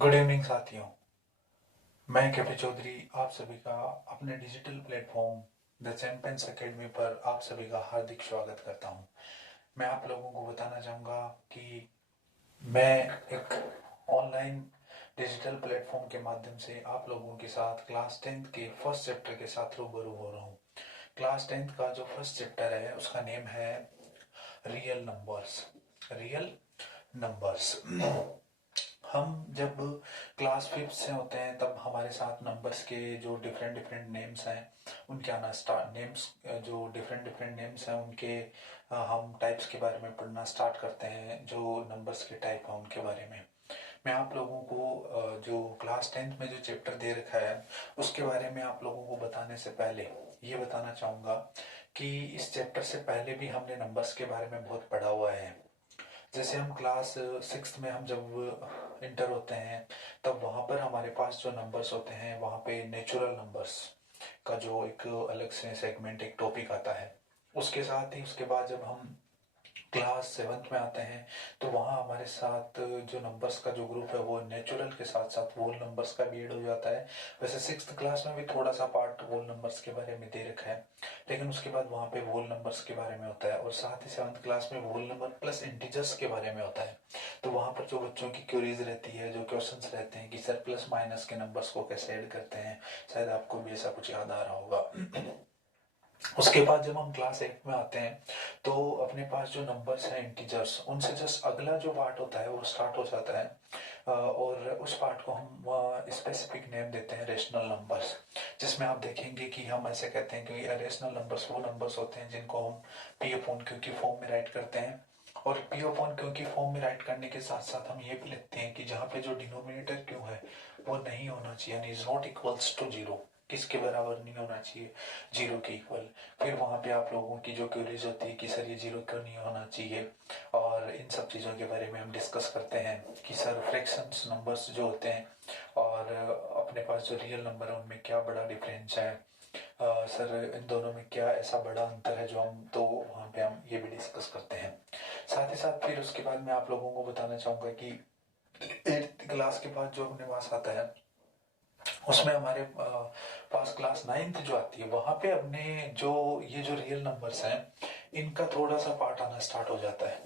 Good evening साथियों। मैं KP Chaudhary आप सभी का अपने digital platform the champions academy पर आप सभी का हार्दिक स्वागत करता हूं। मैं आप लोगों को बताना चाहूँगा कि मैं एक ऑनलाइन डिजिटल प्लेटफॉर्म के माध्यम से आप लोगों के साथ क्लास 10th के फर्स्ट चैप्टर के साथ रूबरू हो रहा हूँ। क्लास 10th का जो फर्स्ट चैप्टर है उसका नेम है रियल नंबर्स। Real numbers. हम जब क्लास फिफ्थ से होते हैं तब हमारे साथ नंबर्स के जो डिफरेंट डिफरेंट नेम्स हैं उनके आना स्टार्ट नेम्स जो डिफरेंट डिफरेंट नेम्स हैं उनके हम टाइप्स के बारे में पढ़ना स्टार्ट करते हैं। जो नंबर्स के टाइप हैं उनके बारे में मैं आप लोगों को जो क्लास 10th में जो चैप्टर दे रखा है उसके बारे में आप लोगों को बताने से पहले ये बताना चाहूँगा कि इस चैप्टर से पहले भी हमने नंबर्स के बारे में बहुत पढ़ा हुआ है। जैसे हम क्लास सिक्स्थ में हम जब इंटर होते हैं तब वहाँ पर हमारे पास जो नंबर्स होते हैं वहाँ पे नेचुरल नंबर्स का जो एक अलग से सेगमेंट एक टॉपिक आता है। उसके साथ ही उसके बाद जब हम क्लास सेवन्थ में आते हैं तो वहाँ हमारे साथ जो नंबर्स का जो ग्रुप है वो नेचुरल के साथ साथ वोल नंबर्स का भी ऐड हो जाता है। वैसे सिक्स्थ क्लास में भी थोड़ा सा पार्ट वोल नंबर्स के बारे में दे रखा है, लेकिन उसके बाद वहाँ पे वोल नंबर्स के बारे में होता है और साथ ही सेवन्थ क्लास में वोल नंबर प्लस इंटीजर्स के बारे में होता है। तो वहाँ पर जो बच्चों की क्यूरीज रहती है, जो क्वेश्चंस रहते हैं कि सर प्लस माइनस के नंबर्स को कैसे ऐड करते हैं, शायद आपको भी ऐसा कुछ याद आ रहा होगा। उसके बाद जब हम क्लास 8 में आते हैं तो अपने पास जो नंबर्स हैं इंटीजर्स उनसे जस्ट अगला जो पार्ट होता है वो स्टार्ट हो जाता है। और उस पार्ट को हम स्पेसिफिक नेम देते हैं रेशनल नंबर्स, जिसमें आप देखेंगे कि हम ऐसे कहते हैं कि रेशनल नंबर्स वो नंबर्स होते हैं जिनको हम पी अपॉन क्यू की फॉर्म में राइट करते हैं। और पी अपॉन क्यू की फॉर्म में राइट करने के साथ साथ हम ये भी लिखते हैं कि जहाँ पे जो डिनोमिनेटर क्यू है वो नहीं होना चाहिए, यानी is not equals to zero, किसके बराबर नहीं होना चाहिए, जीरो के इक्वल। फिर वहाँ पे आप लोगों की जो क्यूरीज होती है कि सर ये जीरो क्यों नहीं होना चाहिए, और इन सब चीज़ों के बारे में हम डिस्कस करते हैं कि सर फ्रैक्शंस नंबर्स जो होते हैं और अपने पास जो रियल नंबर है उनमें क्या बड़ा डिफरेंस है। सर इन दोनों में क्या ऐसा बड़ा अंतर है जो हम, तो वहाँ पे हम ये भी डिस्कस करते हैं। साथ ही साथ फिर उसके बाद मैं आप लोगों को बताना चाहूँगा कि 8th क्लास के बाद जो अपने पास आता है उसमें हमारे पास क्लास 9th जो आती है वहां पे अपने जो ये जो रियल नंबर्स हैं इनका थोड़ा सा पार्ट आना स्टार्ट हो जाता है।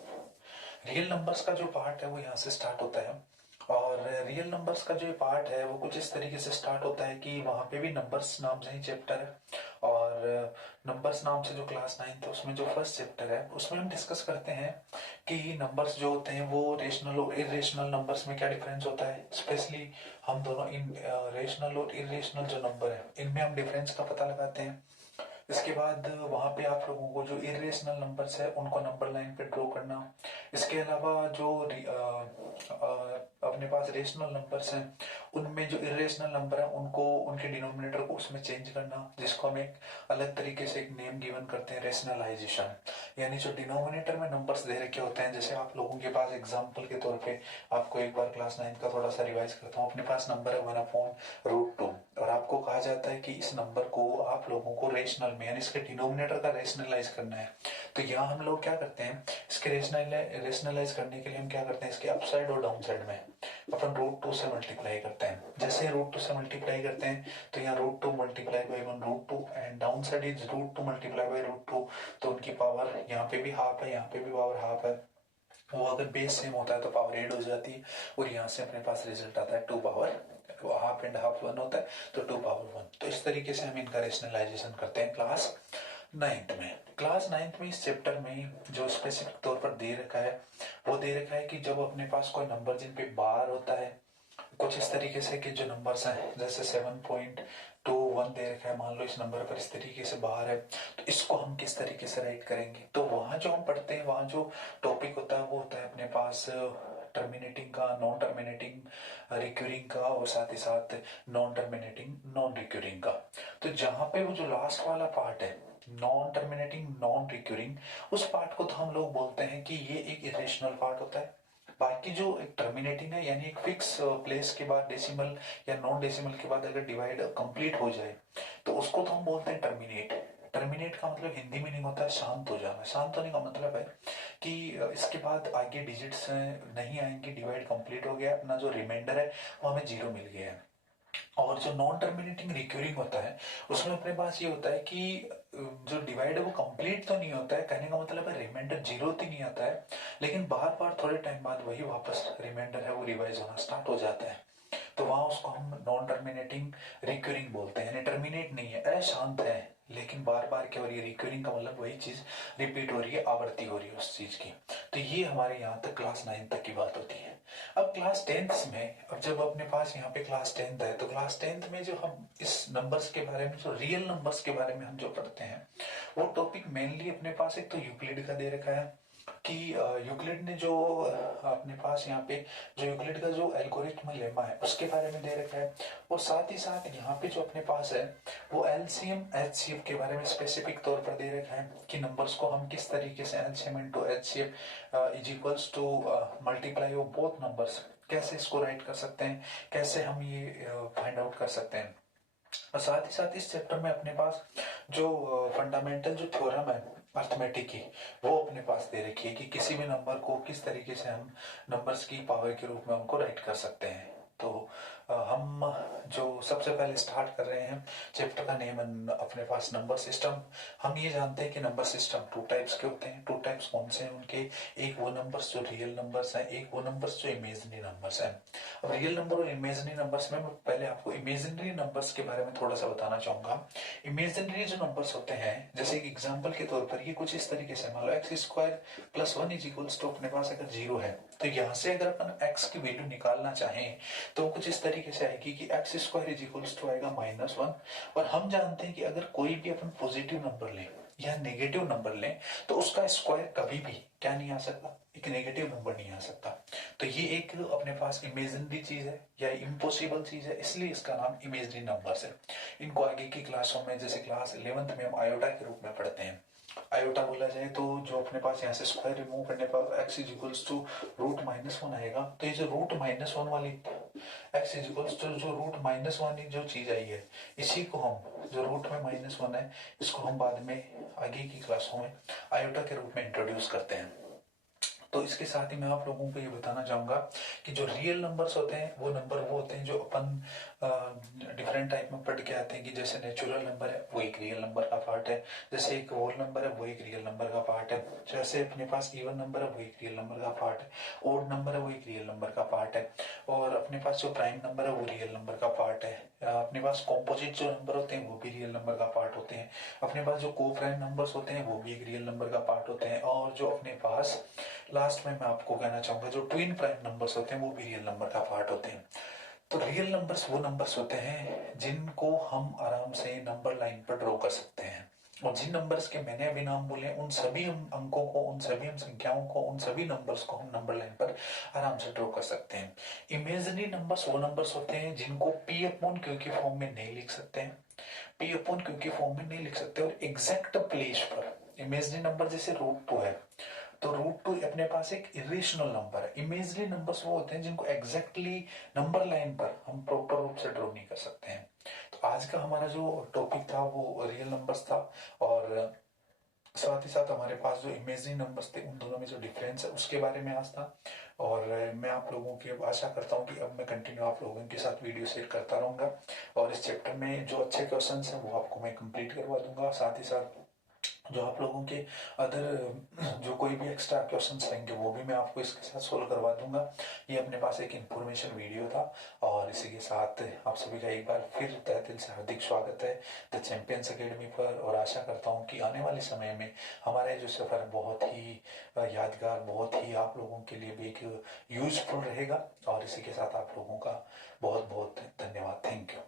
रियल नंबर्स का जो पार्ट है वो यहाँ से स्टार्ट होता है। और रियल नंबर्स का जो पार्ट है वो कुछ इस तरीके से स्टार्ट होता है कि वहाँ पे भी नंबर्स नाम से ही चैप्टर है। और नंबर्स नाम से जो क्लास 9th है उसमें जो फर्स्ट चैप्टर है उसमें हम डिस्कस करते हैं कि नंबर्स जो होते हैं वो रेशनल और इरेशनल नंबर्स में क्या डिफरेंस होता है। स्पेशली हम दोनों इन रेशनल और इरेशनल जो नंबर है इनमें हम डिफरेंस का पता लगाते हैं। इसके बाद वहाँ पे आप लोगों को जो इरेशनल नंबर्स है उनको नंबर लाइन पे ड्रॉ करना। इसके अलावा जो अपने पास रेशनल नंबर्स हैं उनमें जो इरेशनल नंबर है उनको उनके डिनोमिनेटर को उसमें चेंज करना, जिसको हम एक अलग तरीके से एक नेम गिवन करते हैं रेशनलाइजेशन। यानी जो डिनोमिनेटर में नंबर्स दे रखे होते हैं, जैसे आप लोगों के पास एग्जाम्पल के तौर पे आपको एक बार क्लास 9 का थोड़ा सा रिवाइज करता हूँ। अपने पास नंबर है 1/√2 और आपको कहा जाता है कि इस नंबर को आप लोगों को रेशनल में यानी इसके डिनोमिनेटर का रेशनलाइज करना है। तो यहाँ हम लोग क्या करते हैं, इसके रेशनलाइज करने के लिए हम क्या करते हैं, इसके अपसाइड और डाउन साइड में अपन √2 से मल्टीप्लाई करते हैं। जैसे √2 से मल्टीप्लाई करते हैं तो यहाँ √2 multiply by 1/√2 and down side is √2 multiply by √2। तो उनकी पावर यहाँ पे भी हाफ है, यहाँ पे भी पावर हाफ है। वो अगर बेस सेम होता है तो पावर एड हो जाती है और यहाँ से अपने पास रिजल्ट आता है 2 पावर हाफ एंड हाफ 1 होता है तो 2 पावर 1। तो इस तरीके से हम इनका रेशनलाइजेशन करते हैं क्लास 9th में। क्लास 9th में इस चैप्टर में जो स्पेसिफिक तौर पर दे रखा है वो दे रखा है कि जब अपने पास कोई नंबर जिन पे बार होता है कुछ इस तरीके से कि जो नंबर्स हैं जैसे 7.21 दे रखा है, मान लो इस नंबर पर इस तरीके से बाहर है तो इसको हम किस तरीके से राइट करेंगे। तो वहां जो हम पढ़ते हैं वहां जो टॉपिक होता है वो होता है अपने पास टर्मिनेटिंग का, नॉन टर्मिनेटिंग रिक्यूरिंग का और साथ ही साथ नॉन टर्मिनेटिंग नॉन रिक्यूरिंग का। तो जहां पे वो जो लास्ट वाला पार्ट है नॉन टर्मिनेटिंग नॉन रिक्यूरिंग, उस पार्ट को तो हम लोग बोलते हैं कि ये एक इरेशनल पार्ट होता है। बाकी जो एक टर्मिनेटिंग है यानी एक फिक्स प्लेस के बाद डेसिमल या नॉन डेसिमल के बाद अगर डिवाइड कंप्लीट हो जाए तो उसको तो हम बोलते हैं टर्मिनेट। टर्मिनेट का मतलब हिंदी मीनिंग होता है शांत हो जाना। शांत होने का मतलब है कि इसके बाद आगे डिजिट्स नहीं आएंगे, डिवाइड कंप्लीट हो गया, अपना जो रिमाइंडर है वो हमें जीरो मिल गया है। और जो नॉन टर्मिनेटिंग रिक्यूरिंग होता है उसमें अपने पास ये होता है कि जो डिवाइड है वो कंप्लीट तो नहीं होता है, कहने का मतलब है रिमाइंडर जीरो तो नहीं आता है, लेकिन बार बार थोड़े टाइम बाद वही वापस रिमाइंडर है वो रिवाइज होना स्टार्ट हो जाता है। तो वहां उसको हम नॉन टर्मिनेटिंग रिक्यूरिंग बोलते हैं, यानी टर्मिनेट नहीं है, अशांत है, लेकिन बार बार क्या हो रही है, रिक्यूरिंग का मतलब वही चीज रिपीट हो रही है, आवर्ती हो रही है उस चीज की। तो ये हमारे यहाँ तक क्लास 9 तक की बात होती है। अब क्लास 10th में, अब जब अपने पास यहाँ पे क्लास 10th है, तो क्लास 10th में जो हम इस नंबर्स के बारे में, जो रियल नंबर्स के बारे में हम जो पढ़ते हैं, वो टॉपिक मेनली अपने पास एक तो यूक्लिड का दे रखा है कि यूक्लिड ने जो अपने पास यहाँ पे जो यूक्लिड का जो एल्गोरिथम लेमा है उसके बारे में दे रखा है। और साथ ही साथ यहाँ पे जो अपने पास है वो एलसीएम एचसीएफ के बारे में स्पेसिफिक तौर पर दे रखा है कि नंबर्स को हम किस तरीके से LCM into HCF is equals to multiply of both numbers, कैसे इसको राइट कर सकते हैं, कैसे हम ये फाइंड आउट कर सकते हैं। और साथ ही साथ इस चैप्टर में अपने पास जो फंडामेंटल जो थ्योरम है अर्थमेटिक की, वो अपने पास दे रखी है कि किसी भी नंबर को किस तरीके से हम नंबर्स की पावर के रूप में उनको राइट कर सकते हैं। तो हम जो सबसे पहले स्टार्ट कर रहे हैं चैप्टर का नेम अपने पास नंबर सिस्टम। हम ये जानते हैं कि नंबर सिस्टम टू टाइप्स के होते हैं। टू टाइप्स कौन से हैं उनके, एक वो नंबर्स जो रियल नंबर्स हैं, एक वो नंबर्स जो इमेजिनरी नंबर्स हैं। अब रियल नंबर और इमेजिनरी नंबर्स में मैं पहले आपको इमेजिनरी नंबर्स के बारे में थोड़ा सा बताना चाहूंगा। इमेजिनरी जो नंबर्स होते हैं, जैसे एक एग्जांपल के तौर पर ये कुछ इस तरीके से, मान लो x square plus 1 is equals to अपने पास अगर 0 है, तो यहाँ से अगर अपन एक्स की वैल्यू निकालना चाहें तो कुछ इस तरीके से आएगी कि x square is equals to आएगा -1। और हम जानते हैं कि अगर कोई भी अपन पॉजिटिव नंबर लें या नेगेटिव नंबर लें तो उसका स्क्वायर कभी भी क्या नहीं आ सकता, एक नेगेटिव नंबर नहीं आ सकता। तो ये एक अपने पास इमेजिनरी चीज है या इम्पॉसिबल चीज है, इसलिए इसका नाम इमेजिनरी नंबर्स है। इनको आगे की क्लासों में, जैसे क्लास 11th में हम आयोटा के रूप में पढ़ते हैं। आयोटा बोला जाए तो जो अपने पास यहाँ से स्क्वायर रिमूव करने पर एक्स इज इक्वल्स टू √-1 आएगा। तो ये जो √-1 वाली एक्स इज इक्वल्स टू जो √-1 जो चीज आई है, इसी को हम जो रूट में -1 है, इसको हम बाद में आगे की क्लासों में आयोटा के रूप में इंट्रोड्यूस करते हैं। तो इसके साथ ही मैं आप लोगों को ये बताना चाहूंगा कि जो रियल नंबर्स होते हैं वो नंबर वो होते हैं जो अपन डिफरेंट टाइप में पढ़ के आते हैं कि जैसे नेचुरल नंबर है वो एक रियल नंबर का पार्ट है, जैसे एक होल नंबर है वो एक रियल नंबर का पार्ट है, जैसे अपने पास इवन नंबर है वो एक रियल नंबर का पार्ट है, ओड नंबर है वो एक रियल नंबर का पार्ट है, और अपने पास जो प्राइम नंबर है वो रियल नंबर का पार्ट है। अपने पास कॉम्पोजिट जो नंबर होते हैं वो भी रियल नंबर का पार्ट होते हैं। अपने पास जो को प्राइम नंबर्स होते हैं वो भी एक रियल नंबर का पार्ट होते हैं। और जो अपने पास लास्ट में मैं आपको कहना चाहूंगा जो ट्विन प्राइम नंबर्स होते हैं वो भी रियल नंबर का पार्ट होते हैं। तो रियल नंबर्स वो नंबर्स होते हैं जिनको हम आराम से नंबर लाइन पर ड्रॉ कर सकते हैं। और जिन नंबर्स के मैंने अभी नाम बोले उन सभी अंकों को, उन सभी संख्याओं को, उन सभी नंबर्स को हम नंबर लाइन पर आराम से ड्रॉ कर सकते हैं। इमेजिनरी नंबर्स वो नंबर्स होते हैं जिनको पी अपॉन क्यू के फॉर्म में नहीं लिख सकते हैं, पी अपॉन क्यू के फॉर्म में नहीं लिख सकते, और एग्जैक्ट प्लेस पर इमेजिनरी नंबर जैसे √2 है तो √2 अपने पास एक इरेशनल नंबर है। इमेजिनरी नंबर्स वो होते हैं जिनको एग्जैक्टली नंबर लाइन पर हम प्रॉपर रूप से ड्रॉ नहीं कर सकते हैं। तो आज का हमारा जो टॉपिक था वो रियल नंबर्स था, और साथ ही साथ हमारे पास जो इमेजिनरी नंबर्स थे उन दोनों में जो डिफरेंस है उसके बारे में आज था। और मैं आप लोगों की अब आशा करता हूँ कि अब मैं कंटिन्यू आप लोगों के साथ वीडियो शेयर करता रहूंगा, और इस चैप्टर में जो अच्छे क्वेश्चन हैं वो आपको मैं कंप्लीट करवा दूंगा। साथ ही साथ जो आप लोगों के अदर जो कोई भी एक्स्ट्रा क्वेश्चंस रहेंगे वो भी मैं आपको इसके साथ सोल्व करवा दूंगा। ये अपने पास एक इन्फॉर्मेशन वीडियो था, और इसी के साथ आप सभी का एक बार फिर तहे दिल से हार्दिक स्वागत है द चैंपियंस अकेडमी पर। और आशा करता हूँ कि आने वाले समय में हमारा ये जो सफर बहुत ही यादगार, बहुत ही आप लोगों के लिए भी एक यूजफुल रहेगा। और इसी के साथ आप लोगों का बहुत बहुत धन्यवाद। Thank you.